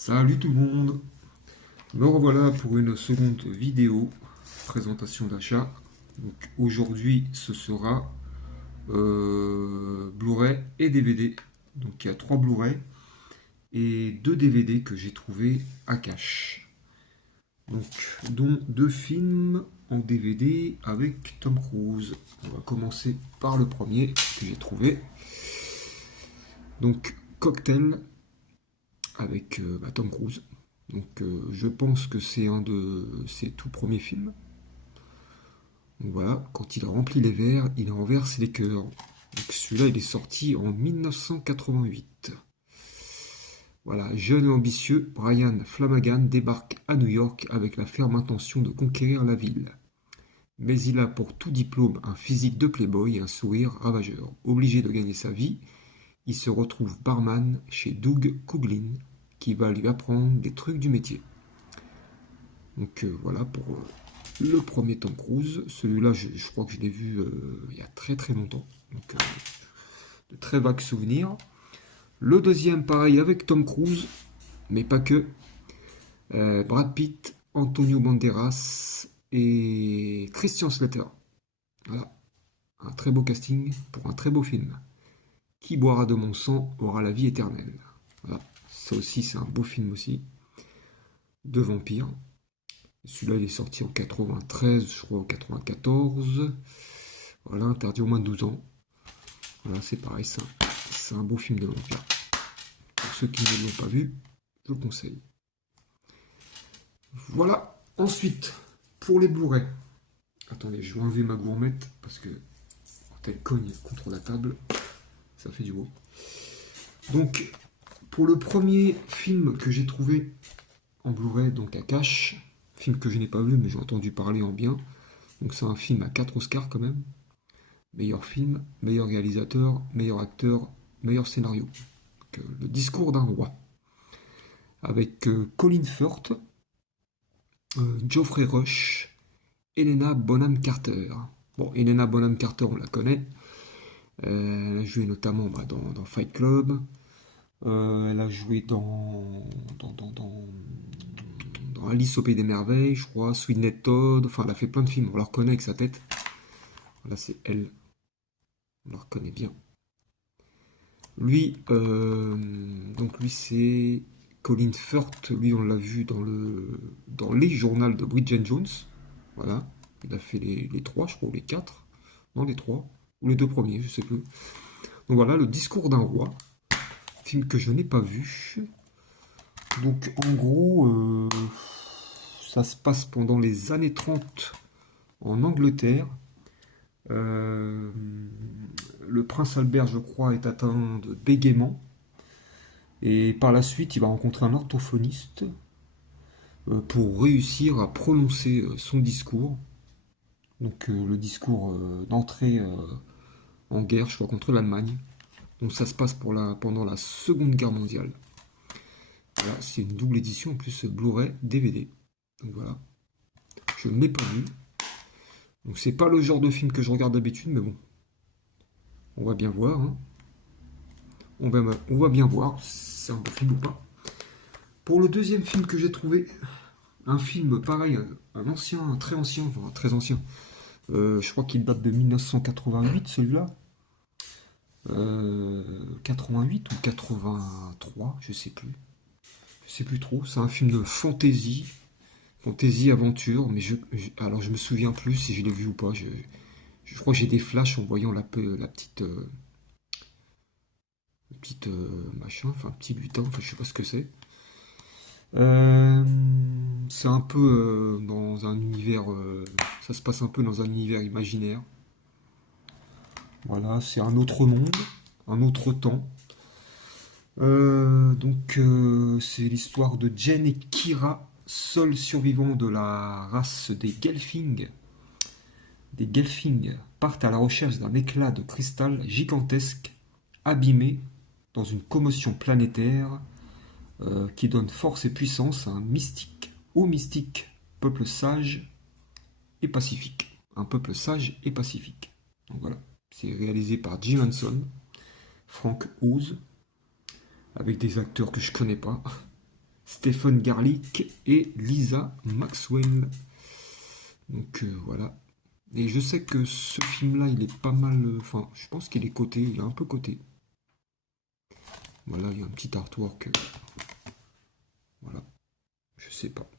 Salut tout le monde, me revoilà pour une seconde vidéo présentation d'achat. Donc aujourd'hui ce sera Blu-ray et DVD. Donc il y a 3 Blu-ray et 2 DVD que j'ai trouvé à cash. Donc dont 2 films en DVD avec Tom Cruise. On va commencer par le premier que j'ai trouvé. Donc Cocktail avec Tom Cruise. Donc je pense que c'est un de ses tout premiers films. Donc voilà, quand il remplit les verres, il renverse les cœurs. Donc celui-là, il est sorti en 1988. Voilà, jeune et ambitieux, Brian Flanagan débarque à New York avec la ferme intention de conquérir la ville. Mais il a pour tout diplôme un physique de playboy et un sourire ravageur. Obligé de gagner sa vie, il se retrouve barman chez Doug Coughlan, qui va lui apprendre des trucs du métier. Donc voilà pour le premier Tom Cruise. Celui-là, je crois que je l'ai vu il y a très très longtemps. Donc de très vagues souvenirs. Le deuxième, pareil, avec Tom Cruise, mais pas que. Brad Pitt, Antonio Banderas et Christian Slater. Voilà, un très beau casting pour un très beau film. Qui boira de mon sang aura la vie éternelle. Voilà, ça aussi c'est un beau film aussi. De vampires. Celui-là, il est sorti en 93, je crois, en 94. Voilà, interdit au moins de 12 ans. Voilà, c'est pareil, c'est un beau film de vampire. Pour ceux qui ne l'ont pas vu, je le conseille. Voilà, ensuite, pour les Blu-ray. Attendez, je vais enlever ma gourmette parce que quand elle cogne contre la table, ça fait du bruit. Donc, pour le premier film que j'ai trouvé en Blu-ray, donc à cash, film que je n'ai pas vu mais j'ai entendu parler en bien. Donc c'est un film à 4 Oscars quand même. Meilleur film, meilleur réalisateur, meilleur acteur, meilleur scénario. Donc, le discours d'un roi. Avec Colin Firth, Geoffrey Rush, Helena Bonham Carter. Bon, Helena Bonham Carter, on la connaît. Elle a joué notamment dans Fight Club. Elle a joué dans Alice au Pays des Merveilles, je crois, Sweeney Todd. Enfin, elle a fait plein de films. On la reconnaît avec sa tête. Voilà, c'est elle. On la reconnaît bien. Lui, lui c'est Colin Firth. Lui, on l'a vu dans les journaux de Bridget Jones. Voilà, il a fait les 3, je crois, ou les 4. Non, les 3. Ou les 2 premiers, je sais plus. Donc voilà, le discours d'un roi. Film que je n'ai pas vu. Donc en gros, ça se passe pendant les années 30 en Angleterre. Euh, le prince Albert, je crois, est atteint de bégaiement. Et par la suite, il va rencontrer un orthophoniste pour réussir à prononcer son discours. Donc le discours d'entrée en guerre, je crois, contre l'Allemagne. Donc ça se passe pendant la Seconde Guerre mondiale. Voilà, c'est une double édition, en plus Blu-ray, DVD. Donc voilà, je ne l'ai pas vu. Donc c'est pas le genre de film que je regarde d'habitude, mais bon, on va bien voir. Hein. On va bien voir si c'est un bon film ou pas. Pour le deuxième film que j'ai trouvé, un film pareil, un ancien, un très ancien, enfin très ancien. Je crois qu'il date de 1988, celui-là. 88 ou 83, je sais plus. Je sais plus trop. C'est un film de fantasy, aventure, mais alors je me souviens plus si je l'ai vu ou pas. Je crois que j'ai des flashs en voyant la petite, machin, enfin petit lutin, enfin je sais pas ce que c'est. C'est un peu dans un univers, ça se passe un peu dans un univers imaginaire. Voilà, c'est un autre monde, un autre temps. C'est l'histoire de Jen et Kira, seuls survivants de la race des Gelfling. Des Gelfling partent à la recherche d'un éclat de cristal gigantesque, abîmé dans une commotion planétaire qui donne force et puissance à un mystique, au mystique, peuple sage et pacifique. Un peuple sage et pacifique. Donc voilà, c'est réalisé par Jim Henson, Frank Oz, avec des acteurs que je connais pas. Stephen Garlick et Lisa Maxwell. Donc voilà. Et je sais que ce film-là, il est pas mal. Enfin, je pense qu'il est coté, il est un peu coté. Voilà, il y a un petit artwork. Voilà, je sais pas.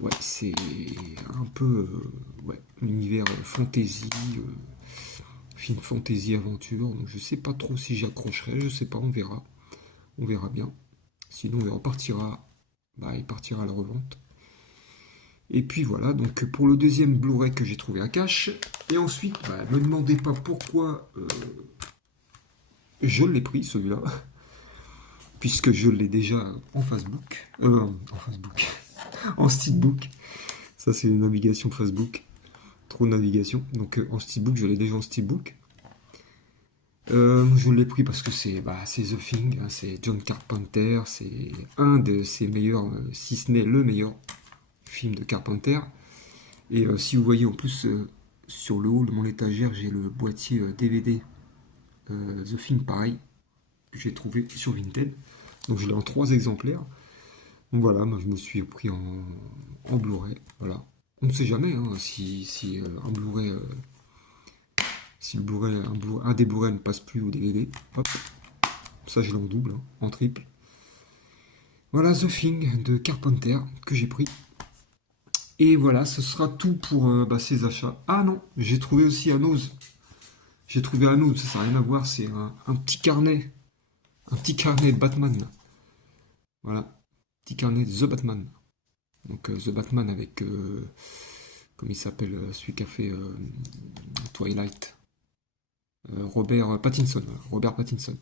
Ouais, c'est un peu ouais, l'univers fantasy, film fantasy aventure. Donc je sais pas trop si j'y accrocherai, je sais pas, on verra. On verra bien. Sinon, il repartira, bah, il partira à la revente. Et puis voilà, donc pour le deuxième Blu-ray que j'ai trouvé à cash. Et ensuite, bah, ne me demandez pas pourquoi je l'ai pris celui-là, puisque je l'ai déjà en Facebook. En Facebook. En Steelbook. Ça, c'est une navigation Facebook. Trop de navigation. Donc en Steelbook, je l'ai déjà en Steelbook. Je l'ai pris parce que c'est The Thing, hein, c'est John Carpenter, c'est un de ses meilleurs, si ce n'est le meilleur film de Carpenter. Et si vous voyez en plus sur le haut de mon étagère, j'ai le boîtier DVD The Thing pareil, que j'ai trouvé sur Vinted. Donc je l'ai en 3 exemplaires. Donc voilà, moi je me suis pris en Blu-ray. Voilà. On ne sait jamais hein, si un Blu-ray, si le Blu-ray, un des Blu-ray ne passe plus au DVD. Hop, ça je l'ai en double, hein, en triple. Voilà The Thing de Carpenter que j'ai pris. Et voilà, ce sera tout pour ces achats. Ah non, j'ai trouvé aussi un Oz. J'ai trouvé un autre, ça n'a rien à voir, c'est un petit carnet. Un petit carnet de Batman. Voilà. Petit carnet de The Batman. Donc The Batman avec, comme il s'appelle, celui qui a fait Twilight. Robert Pattinson. Voilà, Robert Pattinson.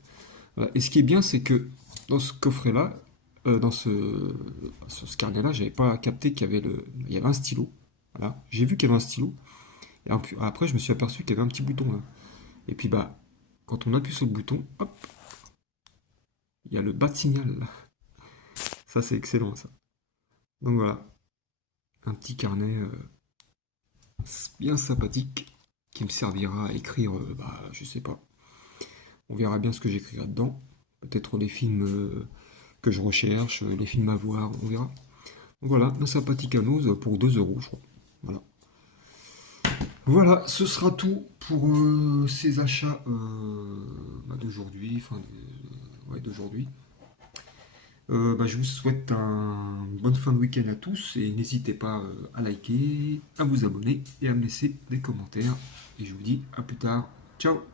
Voilà. Et ce qui est bien, c'est que dans ce coffret-là, dans ce carnet-là, j'avais pas capté il y avait un stylo. Voilà. J'ai vu qu'il y avait un stylo. Et après, je me suis aperçu qu'il y avait un petit bouton là. Et puis bah, quand on appuie sur le bouton, hop, il y a le bat signal là. Ça c'est excellent ça. Donc voilà, un petit carnet bien sympathique qui me servira à écrire, je sais pas. On verra bien ce que j'écrirai dedans. Peut-être les films que je recherche, les films à voir, on verra. Donc voilà, un sympathique anose pour 2 euros, je crois. Voilà. Voilà, ce sera tout pour ces achats d'aujourd'hui, ouais, d'aujourd'hui. Je vous souhaite une bonne fin de week-end à tous et n'hésitez pas à liker, à vous abonner et à me laisser des commentaires. Et je vous dis à plus tard. Ciao!